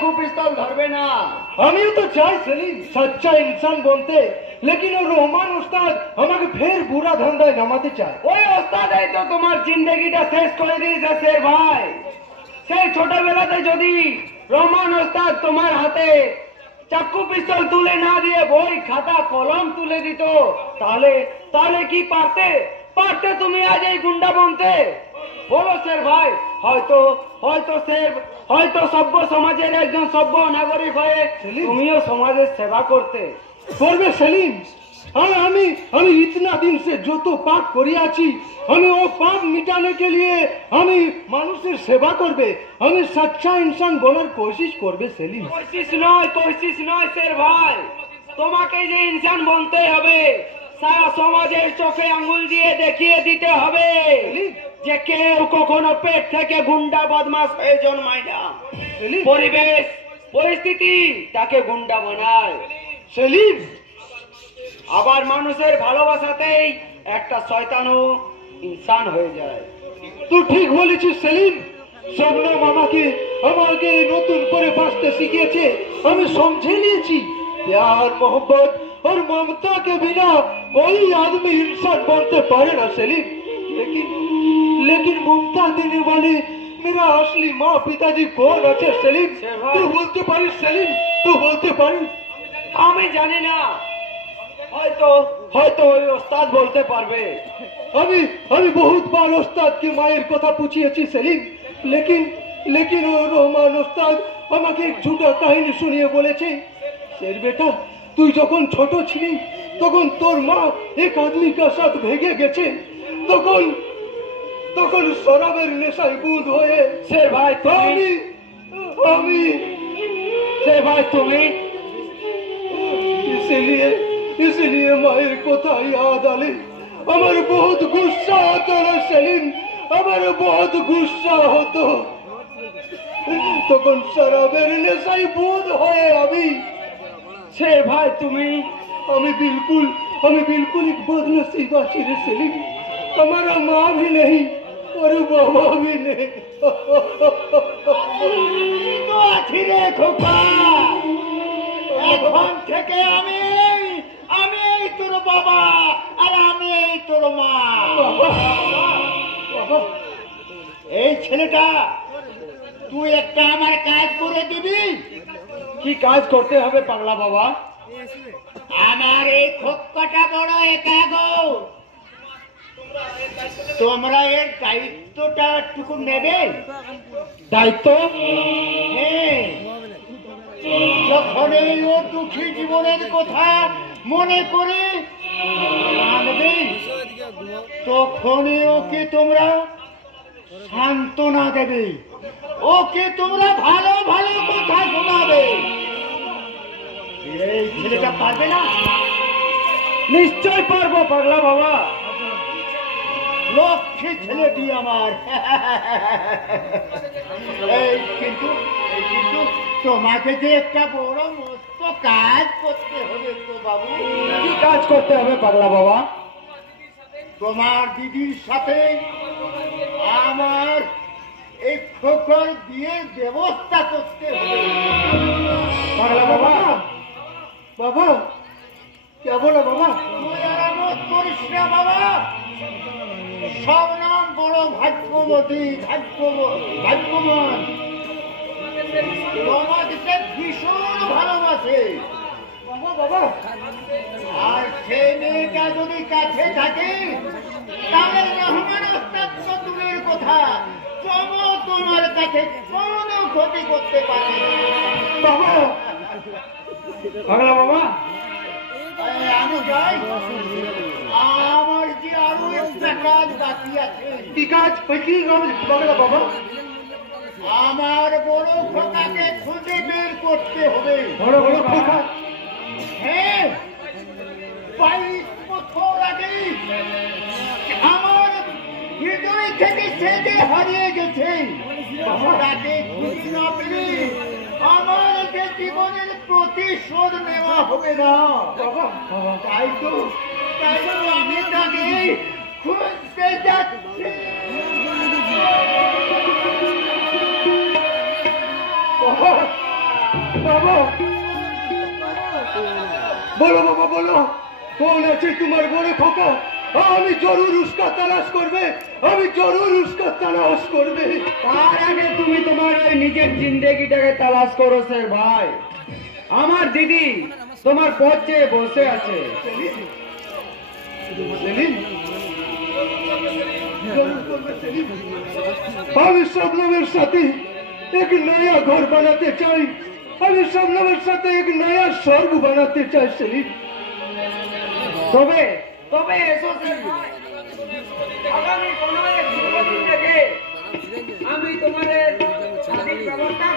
चाकू पिस्तौल धरबे ना। আমি তো চাই সেলিম সচ্চা ইনসান বনতে, लेकिन वो রহমান উস্তাদ আমাকে ফের বুড়া ধান্দায় নামাতে চায়। ওই ওস্তাদই তো তোমার জিন্দেগিটা শেষ করে দিয়েছে শের ভাই। সেই ছোটবেলাতে যদি রহমান ওস্তাদ তোমার হাতে চাকু পিস্তল তুলে না দিয়ে বই খাতা কলম তুলে দিত, তাহলে তাহলে কি পারতে পারতে তুমি আজ এই গুন্ডা বনতে? বলো শের ভাই, হয়তো হয়তো সভ্য সমাজের একজন সভ্য নাগরিক হয়ে তুমিও সমাজের সেবা করতে করবে সেলিম। আর আমি আমি इतना दिन से जो तो पाप করিয়াছি, আমি ও পাপ মিটাने के लिए আমি মানুষের সেবা করবে, আমি সচ্চা ইনসান বনার কোশিশ করবে সেলিম। কোশিশ নয় শের ভাই, তোমাকে যে ইনসান বনতে হবে, সারা সমাজের চোখে আঙ্গুল দিয়ে দেখিয়ে দিতে হবে যে কেউ কখনো পেট থেকে গুন্ডা বদমাশ হয়ে জন্মায় না। পরিবেশ পরিস্থিতি তাকে গুন্ডা বানায় সেলিম। আবার মানুষের ভালোবাসাতেই একটা শয়তানও ইনসান হয়ে যায়। তুই ঠিক বলেছিস সেলিম। শবনম আমাকে নতুন করে বাঁচতে শিখিয়েছে, আমি समझे নিয়েছি प्यार मोहब्बत और ममता के बिना कोई आदमी इंसान बनते पारे ना सेलिम। लेकिन ममता देने वाले मेरा असली माँ पिताजी कौन আছে সেলিম? তুই বলতে পারিস সেলিম? তুই বলতে পারিস? আমি জানি না, হয়তো ওই ওস্তাদ বলতে পারবে। আমি বহুত বার ওস্তাদ কি মায়ের কথা পুছিয়েছি সেলিম, लेकिन वो রহমান ওস্তাদ আমাকে এক ঝুটা কাহিনী শুনিয়ে বলেছে, शेर बेटा তুই যখন ছোট ছিলি তখন তোর মা এক আদমি কা সাথ ভেগে গেছে, তখন শরাবের নেশায় বুঁদ হয়ে শের ভাই তুমি इसलिए মায়ের কথা याद आले আমার बहुत गुस्सा হতো না সেলিম, আমার बहुत गुस्सा হতো। তখন শরাবের নেশায় বুঁদ হয়ে শের ভাই আমি बिल्कुल एक बदनसीब आशी रे सेलिम। हमारा माँ भी नहीं और बाबा भी नहीं। তো আছি রে খোকা, এখন থেকে আমি তোর বাবা আর আমি তোর মা। এই ছেলেটা তুই একটা আমার কাজ করে দিবি। কি কাজ করতে হবে পাগলা বাবা? আমার এই খোকাটা বড় একাগো, তোমরা এর দায়িত্বটা টুকু নেবে। দায়িত্ব? হ্যাঁ, যখন এই ও দুঃখী জীবনের কথা মনে করে আনবে, তখনই ওকে তোমরা সান্ত্বনা দেবে, ওকে তোমরা ভালো ভালো কথা শোনাবে। এই ছেলেটা পারবে না? নিশ্চয় পারবো পাগলা বাবা, লক্ষ্মী ছেলেটি আমার। কিন্তু তোমাকে যে একটা বড় মস্ত কাজ করতে হবে তো বাবু। কি কাজ করতে হবে পাগলা বাবা? তোমার দিদির সাথে আমার এই খোকর বিয়ের ব্যবস্থা করতে হবে। পাগলা বাবা क्या बोला बाबा? তুই আর মত করিস না বাবা, সব নাম বড় ভাগ্যবতী ভাগ্যবান, তোমাকে ভীষণ ভালোবাসে। বাবা আর সেই মেয়েটা যদি কাছে থাকে তাহলে রহমান ওস্তাদ তো দূরের কথা, তোমার কাছে কোনো ক্ষতি করতে পারে না। পাগলা বাবা আমি যাই, আমার যে আরো একটা কাজ বাকি আছে। কি কাজ? পাগলা বাবা আমার বড় খোকাকে খুঁজে বের করতে হবে। বড় খোকা? হ্যাঁ, 22 বছর আগে আমার হৃদয় থেকে সে যে হারিয়ে গেছে, তাকে খুঁজে না পেলে আমার যে জীবনের প্রতিশোধ নেওয়া হবে না। তাই তো আমি তাকে খুঁজতে যাচ্ছি। बाबा बोलो बाबा बोलो कौन है तुम्हार बड़े खोका আমি জরুর उसका तलाश করবে আমি জরুর उसका तलाश করবে তার আগে তুমি তোমার ওই নিজের জিন্দেগিটাকে তালাশ করো স্যার ভাই আমার দিদি তোমার পথ চেয়ে বসে আছে সেলিম আমি শবনমের সাথে एक नया घर बनाते चाই আমি শবনমের সাথে एक नया स्वर्ग बनाते চাই সেলিম তবে তবে এসো স্যার ভাই আগামী কোনো এক দিন থেকে আমি তোমাদের শাদীর ব্যবস্থা